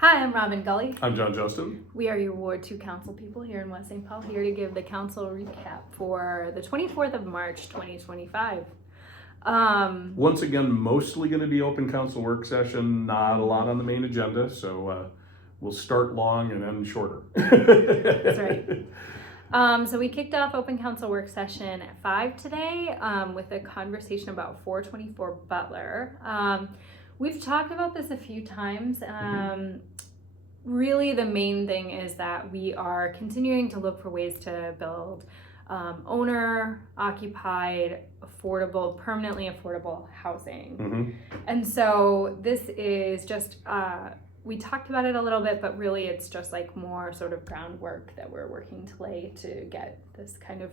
Hi, I'm Robin Gully. I'm John Justin. We are your Ward 2 council people here in West St. Paul, here to give the council recap for the 24th of March, 2025. Once again, mostly going to be open council work session, not a lot on the main agenda, so we'll start long and end shorter. That's right. So we kicked off open council work session at 5 today with a conversation about 424 Butler. We've talked about this a few times. Really, the main thing is that we are continuing to look for ways to build owner-occupied, affordable, permanently affordable housing. And so this is just, we talked about it a little bit, but really it's just like more sort of groundwork that we're working to lay to get this kind of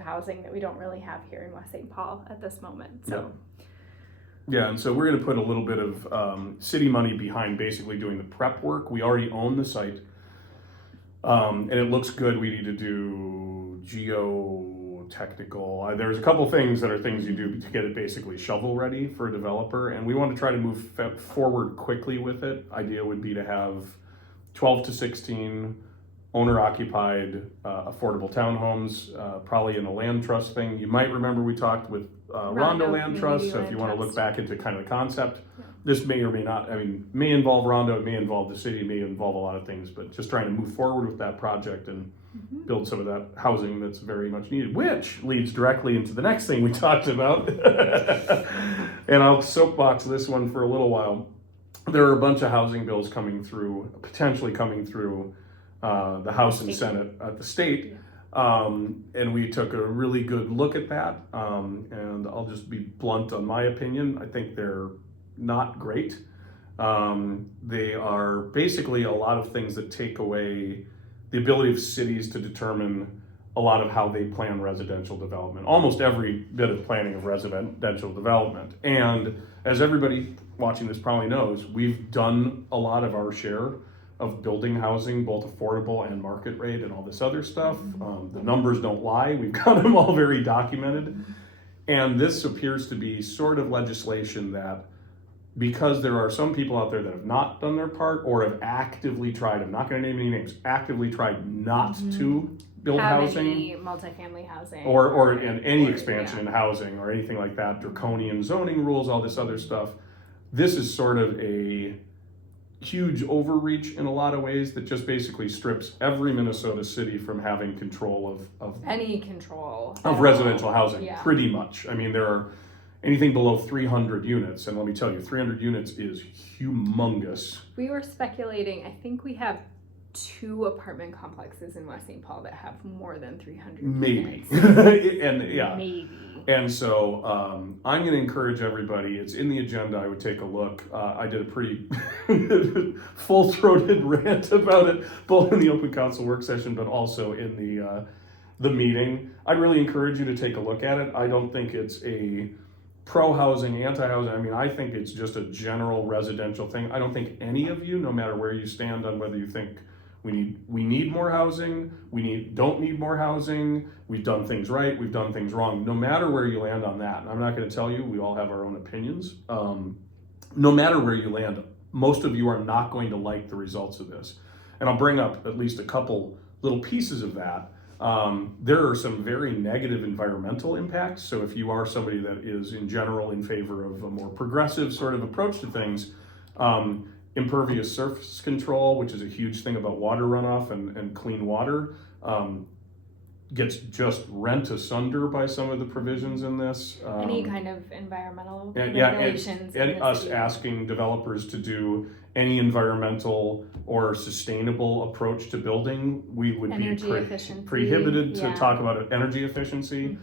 housing that we don't really have here in West St. Paul at this moment. So. Yeah, and so we're going to put a little bit of city money behind basically doing the prep work. We already own the site, and it looks good. We need to do geotechnical. There's a couple things that are things you do to get it basically shovel ready for a developer, and we want to try to move forward quickly with it. Idea would be to have 12 to 16 owner-occupied affordable townhomes, probably in a land trust thing. You might remember we talked with Rondo Land Trust, so if you want to look back into kind of the concept, this may or may not, may involve Rondo, it may involve the city, it may involve a lot of things, but just trying to move forward with that project and build some of that housing that's very much needed, which leads directly into the next thing we talked about. And I'll soapbox this one for a little while. There are a bunch of housing bills potentially coming through the House and Senate at the state. And we took a really good look at that, and I'll just be blunt on my opinion. I think they're not great. They are basically a lot of things that take away the ability of cities to determine a lot of how they plan residential development, almost every bit of planning of residential development. And as everybody watching this probably knows, we've done a lot of our share of building housing, both affordable and market rate and all this other stuff. The numbers don't lie. We've got them all very documented. And this appears to be sort of legislation that, because there are some people out there that have not done their part or have actively tried, I'm not going to name any names, actively tried not to build housing. Any multifamily housing. Or any expansion in housing or anything like that, draconian zoning rules, all this other stuff. This is sort of a huge overreach in a lot of ways that just basically strips every Minnesota city from having control of any control of residential housing, pretty much. There are anything below 300 units, and let me tell you, 300 units is humongous. We were speculating, I think we have 2 apartment complexes in West St. Paul that have more than 300 maybe. units. Maybe. And so I'm going to encourage everybody. It's in the agenda. I would take a look. I did a pretty full-throated rant about it, both in the open council work session, but also in the meeting. I'd really encourage you to take a look at it. I don't think it's a pro-housing, anti-housing. I think it's just a general residential thing. I don't think any of you, no matter where you stand on whether you think we need more housing, don't need more housing, we've done things right, we've done things wrong. No matter where you land on that, and I'm not going to tell you, we all have our own opinions. No matter where you land, most of you are not going to like the results of this. And I'll bring up at least a couple little pieces of that. There are some very negative environmental impacts. So if you are somebody that is in general in favor of a more progressive sort of approach to things, impervious surface control, which is a huge thing about water runoff and clean water, gets just rent asunder by some of the provisions in this. Any kind of environmental regulations. And us asking developers to do any environmental or sustainable approach to building, we would be prohibited to talk about energy efficiency.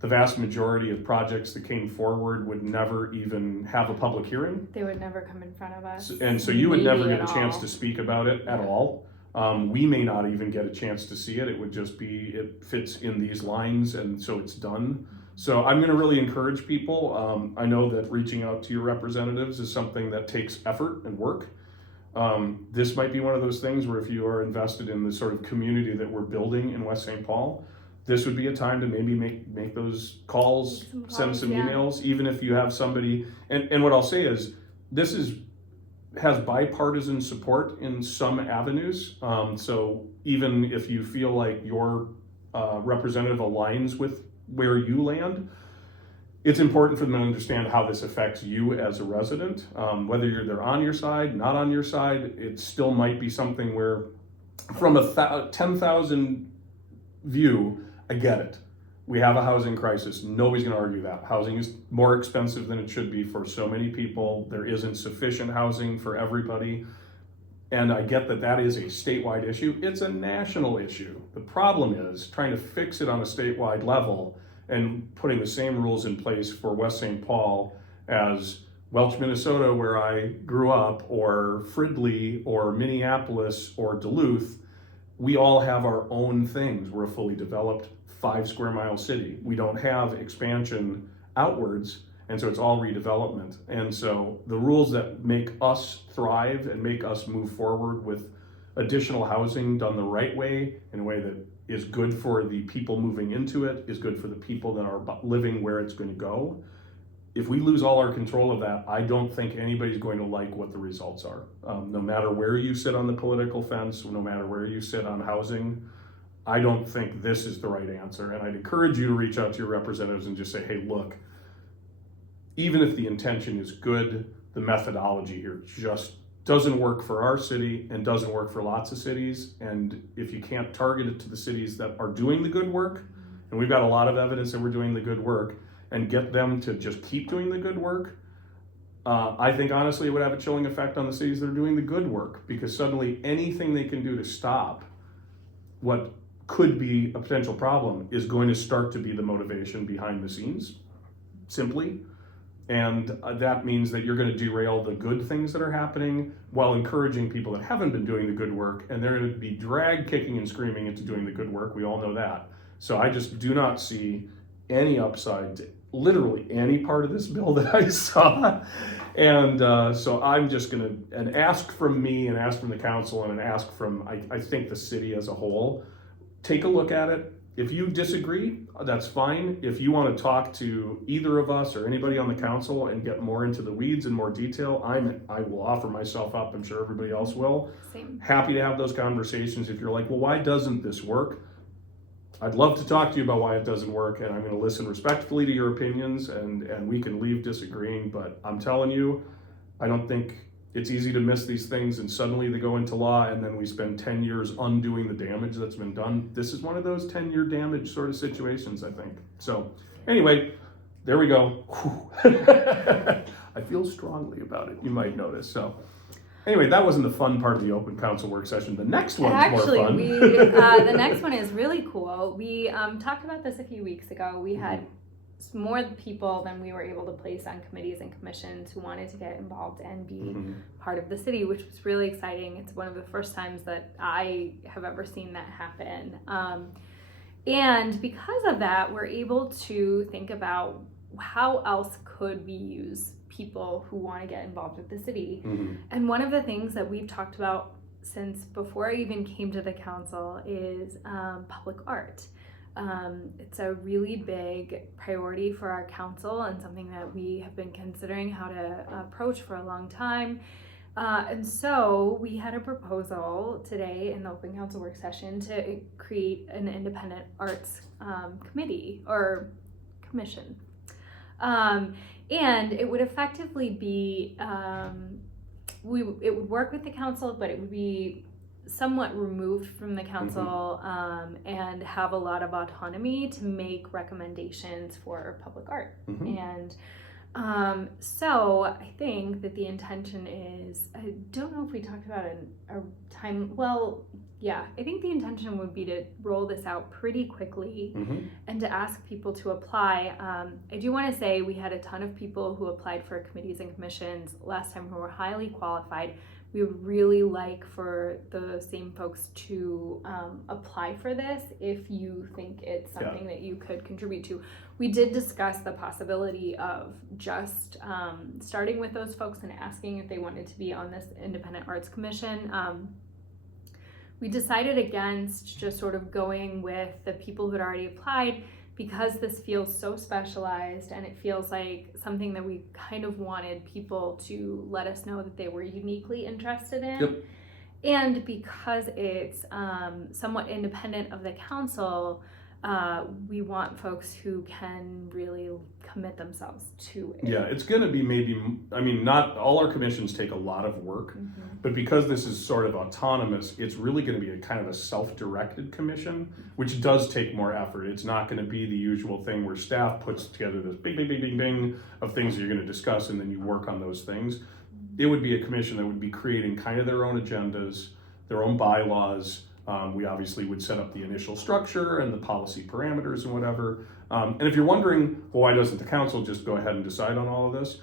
The vast majority of projects that came forward would never even have a public hearing. They would never come in front of us. And so you would never get a chance to speak about it at all. We may not even get a chance to see it. It would just be, it fits in these lines, and so it's done. So I'm going to really encourage people. I know that reaching out to your representatives is something that takes effort and work. This might be one of those things where if you are invested in the sort of community that we're building in West St. Paul, this would be a time to maybe make those calls, send some emails, even if you have somebody. And what I'll say is, this is has bipartisan support in some avenues. So even if you feel like your representative aligns with where you land, it's important for them to understand how this affects you as a resident. Whether they're on your side, not on your side, it still might be something where, from a 10,000 view, I get it. We have a housing crisis. Nobody's going to argue that. Housing is more expensive than it should be for so many people. There isn't sufficient housing for everybody. And I get that that is a statewide issue. It's a national issue. The problem is trying to fix it on a statewide level and putting the same rules in place for West St. Paul as Welch, Minnesota, where I grew up, or Fridley, or Minneapolis, or Duluth. We all have our own things. We're a fully developed 5 square mile city. We don't have expansion outwards, and so it's all redevelopment. And so the rules that make us thrive and make us move forward with additional housing done the right way, in a way that is good for the people moving into it, is good for the people that are living where it's going to go. If we lose all our control of that, I don't think anybody's going to like what the results are. No matter where you sit on the political fence, no matter where you sit on housing, I don't think this is the right answer. And I'd encourage you to reach out to your representatives and just say, hey, look, even if the intention is good, the methodology here just doesn't work for our city and doesn't work for lots of cities. And if you can't target it to the cities that are doing the good work, and we've got a lot of evidence that we're doing the good work, and get them to just keep doing the good work, I think honestly it would have a chilling effect on the cities that are doing the good work, because suddenly anything they can do to stop what could be a potential problem is going to start to be the motivation behind the scenes, simply. And that means that you're going to derail the good things that are happening while encouraging people that haven't been doing the good work, and they're going to be dragged kicking and screaming into doing the good work. We all know that. So I just do not see any upside to literally any part of this bill that I saw. And so I'm just going to, and ask from me, and ask from the council, and ask from, I think, the city as a whole, take a look at it. If you disagree, that's fine. If you want to talk to either of us or anybody on the council and get more into the weeds and more detail, I will offer myself up. I'm sure everybody else will. Same. Happy to have those conversations. If you're like, well, why doesn't this work? I'd love to talk to you about why it doesn't work, and I'm going to listen respectfully to your opinions, and we can leave disagreeing. But I'm telling you, I don't think it's easy to miss these things and suddenly they go into law, and then we spend 10 years undoing the damage that's been done. This is one of those 10-year damage sort of situations, I think. So anyway, there we go. I feel strongly about it, you might notice. So anyway, that wasn't the fun part of the open council work session. The next one's more fun. The next one is really cool. We talked about this a few weeks ago. We had more people than we were able to place on committees and commissions who wanted to get involved and be part of the city, which was really exciting. It's one of the first times that I have ever seen that happen. And because of that, we're able to think about how else could we use people who want to get involved with the city. And one of the things that we've talked about since before I even came to the council is public art. It's a really big priority for our council and something that we have been considering how to approach for a long time. And so we had a proposal today in the open council work session to create an independent arts committee or commission. And it would effectively be, it would work with the council, but it would be somewhat removed from the council and have a lot of autonomy to make recommendations for public art. And so I think that the intention is, I don't know if we talked about a time, well, yeah, I think the intention would be to roll this out pretty quickly and to ask people to apply. I do want to say we had a ton of people who applied for committees and commissions last time who were highly qualified. We would really like for the same folks to apply for this if you think it's something that you could contribute to. We did discuss the possibility of just starting with those folks and asking if they wanted to be on this Independent Arts Commission. We decided against just sort of going with the people who had already applied because this feels so specialized and it feels like something that we kind of wanted people to let us know that they were uniquely interested in. Yep. And because it's somewhat independent of the council, we want folks who can really commit themselves to it. Yeah, it's going to be not all our commissions take a lot of work, but because this is sort of autonomous, it's really going to be a kind of a self-directed commission, which does take more effort. It's not going to be the usual thing where staff puts together this bing of things that you're going to discuss and then you work on those things. It would be a commission that would be creating kind of their own agendas, their own bylaws. We obviously would set up the initial structure and the policy parameters and whatever. And if you're wondering, well, why doesn't the council just go ahead and decide on all of this?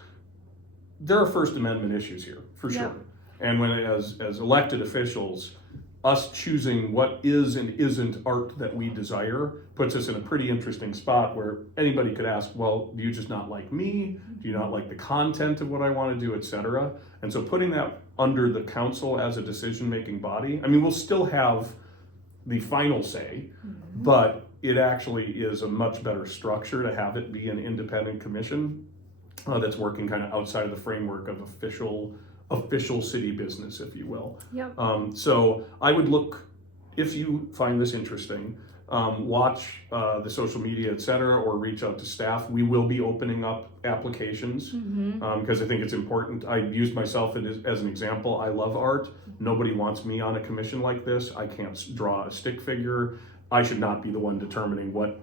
There are First Amendment issues here, for sure. And when as elected officials, us choosing what is and isn't art that we desire puts us in a pretty interesting spot where anybody could ask, well, do you just not like me? Do you not like the content of what I want to do, etc.? And so putting that under the council as a decision-making body, we'll still have the final say, but it actually is a much better structure to have it be an independent commission that's working kind of outside of the framework of official city business, if you will. Yep. So I would look, if you find this interesting, watch the social media, et cetera, or reach out to staff. We will be opening up applications because I think it's important. I used myself as an example. I love art. Nobody wants me on a commission like this. I can't draw a stick figure. I should not be the one determining what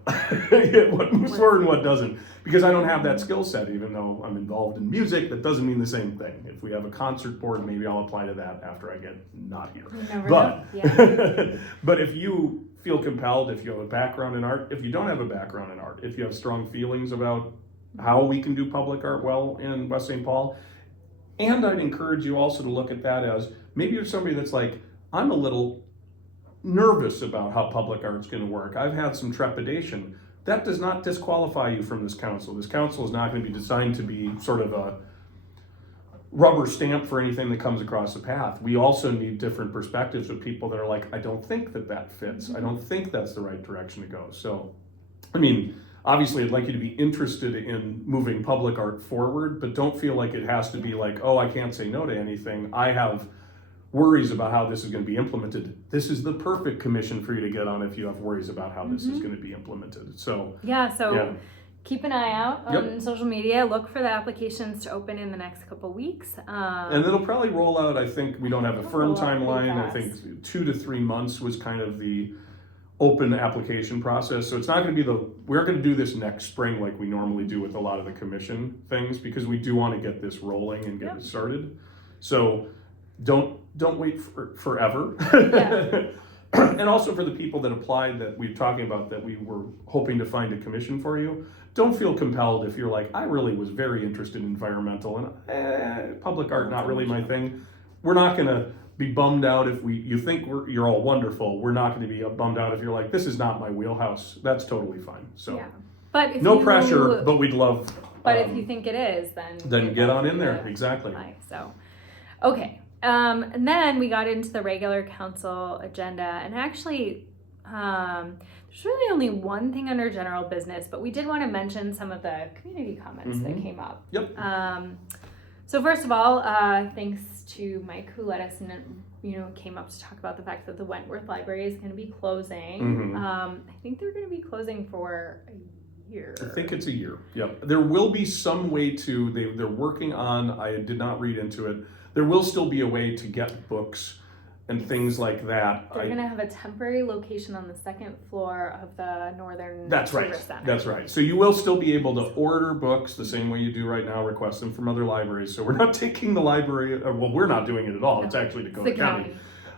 moves forward and what doesn't, because I don't have that skill set. Even though I'm involved in music, that doesn't mean the same thing. If we have a concert board, maybe I'll apply to that after I get not here. But if you feel compelled, if you have a background in art, if you don't have a background in art, if you have strong feelings about how we can do public art well in West St. Paul, and I'd encourage you also to look at that as maybe you're somebody that's like, I'm a little nervous about how public art's going to work. I've had some trepidation. That does not disqualify you from this council. This council is not going to be designed to be sort of a rubber stamp for anything that comes across the path. We also need different perspectives of people that are like, I don't think that fits. I don't think that's the right direction to go. So, obviously I'd like you to be interested in moving public art forward, but don't feel like it has to be like, oh, I can't say no to anything. I have worries about how this is going to be implemented. This is the perfect commission for you to get on if you have worries about how this is going to be implemented. So keep an eye out on social media. Look for the applications to open in the next couple weeks. And it'll probably roll out. I think we don't have a firm timeline. I think 2 to 3 months was kind of the open application process. So it's not going to be we're going to do this next spring like we normally do with a lot of the commission things, because we do want to get this rolling and get it started. So don't wait forever. And also for the people that applied that we're talking about, that we were hoping to find a commission for you, don't feel compelled if you're like, I really was very interested in environmental and public art, not really my thing. We're not going to be bummed out if you think you're all wonderful. We're not going to be bummed out if you're like, this is not my wheelhouse. That's totally fine. So but no pressure, but we'd love. But if you think it is, then get on in there. Exactly. So, okay. And then we got into the regular council agenda, and actually there's really only one thing under general business, but we did want to mention some of the community comments that came up. Yep. So first of all, thanks to Mike, who let us came up to talk about the fact that the Wentworth Library is going to be closing. I think they're going to be closing for a year. I think it's a year. Yep. There will be some way they're working on, I did not read into it, there will still be a way to get books and things like that. They're going to have a temporary location on the second floor of the Northern Service Center. That's right. So you will still be able to order books the same way you do right now, request them from other libraries. So we're not taking the library, we're not doing it at all. No, it's actually Dakota County.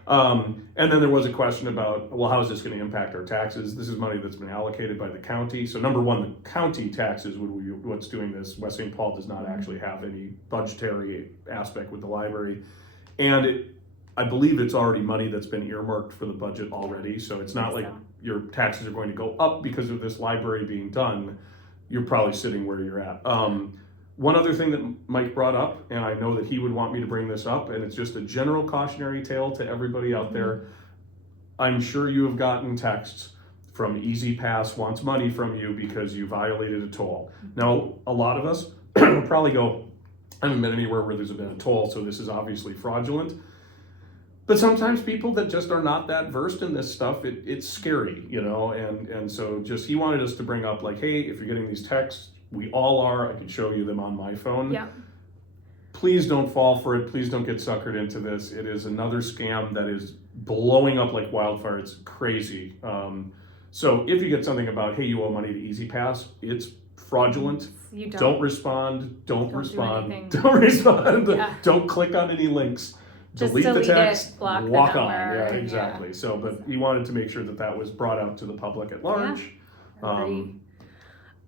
And then there was a question about, well, how is this going to impact our taxes? This is money that's been allocated by the county. So number one, the county taxes what's doing this. West St. Paul does not actually have any budgetary aspect with the library. And I believe it's already money that's been earmarked for the budget already. So it's not like your taxes are going to go up because of this library being done. You're probably sitting where you're at. One other thing that Mike brought up, and I know that he would want me to bring this up, and it's just a general cautionary tale to everybody out there. I'm sure you have gotten texts from Easy Pass wants money from you because you violated a toll. Now, a lot of us probably go, I haven't been anywhere where there's been a toll, so this is obviously fraudulent. But sometimes people that just are not that versed in this stuff, it's scary, you know, and so just he wanted us to bring up like, hey, if you're getting these texts, we all are, I can show you them on my phone. Yeah. Please don't fall for it. Please don't get suckered into this. It is another scam that is blowing up like wildfire. It's crazy. So if you get something about, hey, you owe money to Easy Pass, it's fraudulent. You Don't respond. Don't do respond. anything. Don't respond. Yeah. Don't click on any links. Just Delete the delete text. it, block the walk on. number, Yeah, exactly. yeah. So, but he wanted to make sure that that was brought out to the public at large. Agree.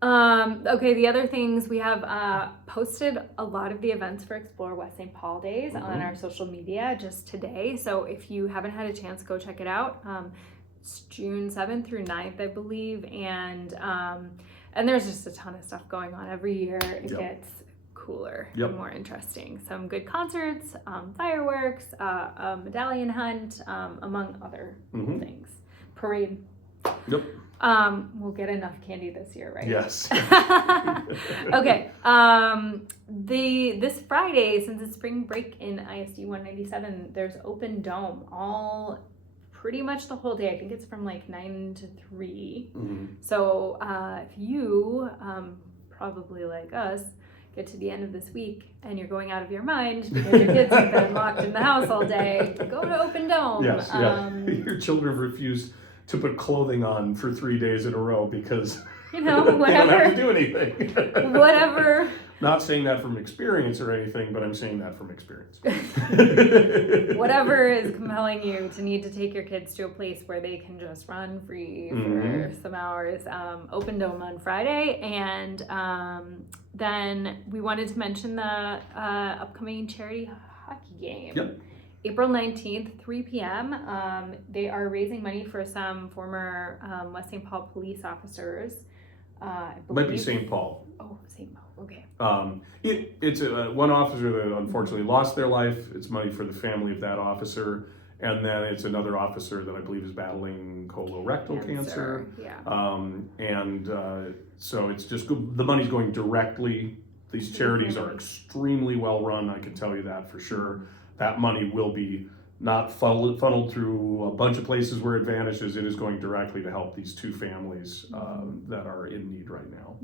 Okay, the other things we have posted a lot of the events for Explore West St. Paul Days on our social media just today. So if you haven't had a chance, go check it out. It's June 7th through 9th, I believe, and there's just a ton of stuff going on every year. It gets cooler and more interesting. Some good concerts, fireworks, a medallion hunt, among other things. Parade. Yep. We'll get enough candy this year, right? Yes. Okay. This Friday, since it's spring break in ISD 197, there's open dome all pretty much the whole day. I think it's from like 9 to 3. So if you probably like us get to the end of this week and you're going out of your mind because your kids have been locked in the house all day, go to open dome. Yes. Your children refuse to put clothing on for 3 days in a row because you know, they don't whatever. have to do anything. Whatever. Not saying that from experience or anything, but I'm saying that from experience. Whatever is compelling you to need to take your kids to a place where they can just run free for some hours. Open dome on Friday, and then we wanted to mention the upcoming charity hockey game. Yep. April 19th, 3 p.m. They are raising money for some former West St. Paul police officers. Might be St. Paul. Oh, St. Paul. Okay. It's one officer that unfortunately lost their life. It's money for the family of that officer. And then it's another officer that I believe is battling colorectal cancer. Yeah. So it's just the money's going directly. These charities are extremely well run. I can tell you that for sure. That money will be not funneled through a bunch of places where it vanishes. It is going directly to help these two families that are in need right now.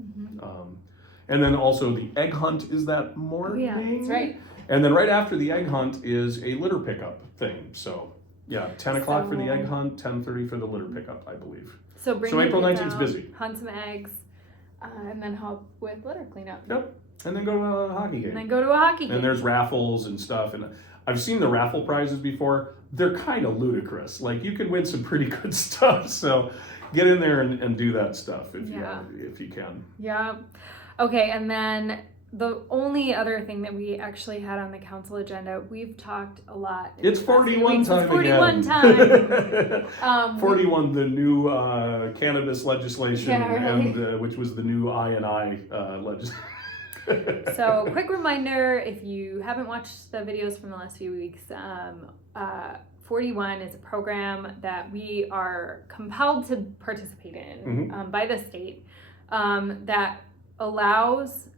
And then also the egg hunt is that morning. Yeah, that's right. And then right after the egg hunt is a litter pickup thing. So yeah, 10 o'clock for the egg hunt, 10:30 for the litter pickup, I believe. So April 19th is busy. Hunt some eggs, and then help with litter cleanup. Yep. And then go to a hockey game. And then go to a hockey game. And there's raffles and stuff. And I've seen the raffle prizes before. They're kind of ludicrous. Like you can win some pretty good stuff. So get in there and do that stuff if you can. Yeah. Okay, and then the only other thing that we actually had on the council agenda, we've talked a lot. It's 41 time It's 41 again. time. 41, the new cannabis legislation, right. which was the new I&I legislation. So, quick reminder, if you haven't watched the videos from the last few weeks, 41 is a program that we are compelled to participate in by the state that allows,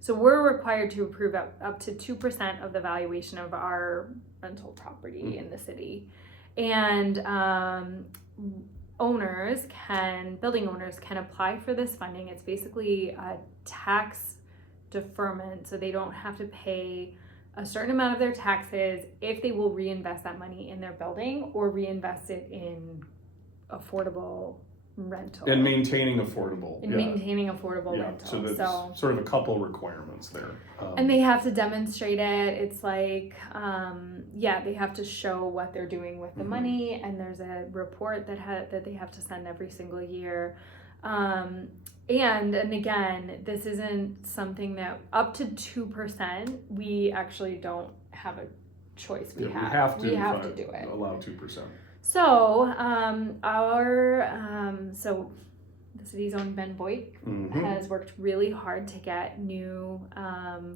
so we're required to approve up to 2% of the valuation of our rental property in the city. And building owners can apply for this funding. It's basically a tax deferment, so they don't have to pay a certain amount of their taxes if they will reinvest that money in their building or reinvest it in affordable rental. And maintaining affordable. Rental. So that's sort of a couple requirements there. And they have to demonstrate it. It's like, they have to show what they're doing with the money, and there's a report that they have to send every single year. And again, this isn't something that up to 2%, we actually don't have a choice. We have to do it. Allow 2%. So, so the city's own Ben Boyd has worked really hard to get new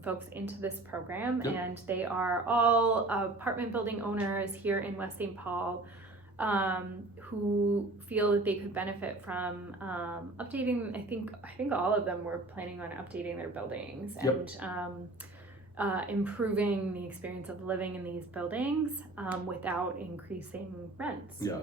folks into this program, and they are all apartment building owners here in West St. Paul. who feel that they could benefit from updating. I think all of them were planning on updating their buildings and improving the experience of living in these buildings without increasing rents. Yeah,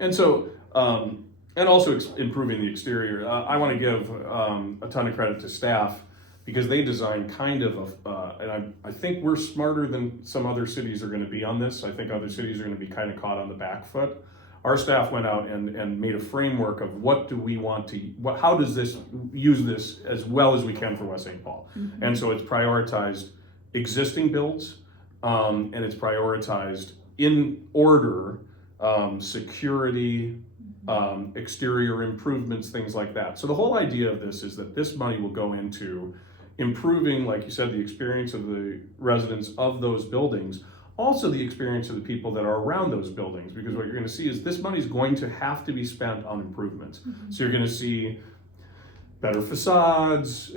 and so and also improving the exterior. I want to give a ton of credit to staff because they designed kind of and I think we're smarter than some other cities are going to be on this. I think other cities are going to be kind of caught on the back foot. Our staff went out and made a framework of what do we want to, how does this use this as well as we can for West St. Paul. Mm-hmm. And so it's prioritized existing builds and it's prioritized in order security, exterior improvements, things like that. So the whole idea of this is that this money will go into improving, like you said, the experience of the residents of those buildings, also the experience of the people that are around those buildings, because what you're going to see is this money is going to have to be spent on improvements. Mm-hmm. So you're going to see better facades,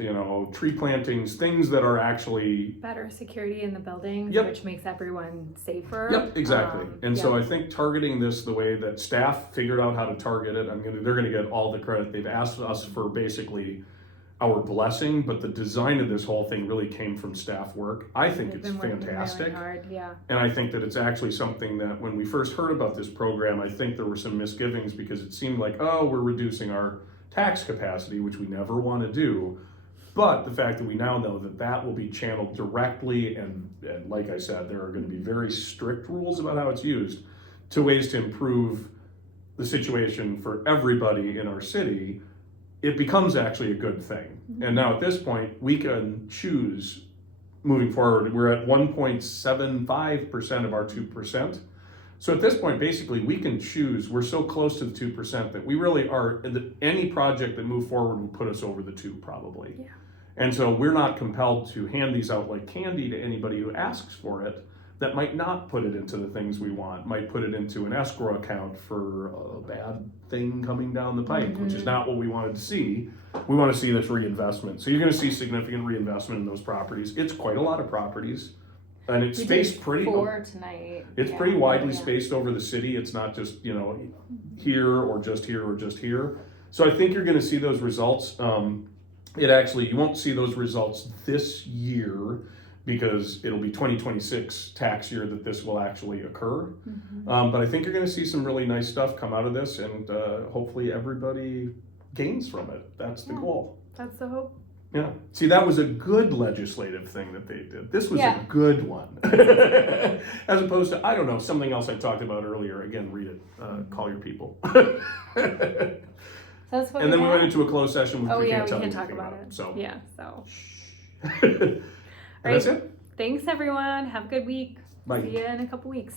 tree plantings, things that are actually better security in the buildings, yep. which makes everyone safer. Yep, exactly. So I think targeting this the way that staff figured out how to target it, they're going to get all the credit. They've asked us for basically our blessing, but the design of this whole thing really came from staff work. I think it's fantastic. Really hard, yeah. And I think that it's actually something that when we first heard about this program, I think there were some misgivings because it seemed like, we're reducing our tax capacity, which we never want to do. But the fact that we now know that that will be channeled directly, and like I said, there are going to be very strict rules about how it's used, to ways to improve the situation for everybody in our city, it becomes actually a good thing. Mm-hmm. And now at this point, we can choose moving forward. We're at 1.75% of our 2%. So at this point, basically, we can choose. We're so close to the 2% that we really are, any project that moves forward will put us over the 2 probably. Yeah. And so we're not compelled to hand these out like candy to anybody who asks for it that might not put it into the things we want, might put it into an escrow account for a bad thing coming down the pipe, mm-hmm. which is not what we wanted to see. We want to see this reinvestment. So you're going to see significant reinvestment in those properties. It's quite a lot of properties. And it's spaced pretty. 4 tonight. It's pretty widely spaced over the city. It's not just here or just here or just here. So I think you're going to see those results. You won't see those results this year because it'll be 2026 tax year that this will actually occur. Mm-hmm. But I think you're going to see some really nice stuff come out of this, and hopefully everybody gains from it. That's the goal. That's the hope. Yeah. See, that was a good legislative thing that they did. This was a good one. As opposed to, I don't know, something else I talked about earlier. Again, read it. Call your people. That's what and then we went into a closed session. We can't talk about it. So. Yeah, so. That's it. Thanks, everyone. Have a good week. Bye. See you in a couple weeks.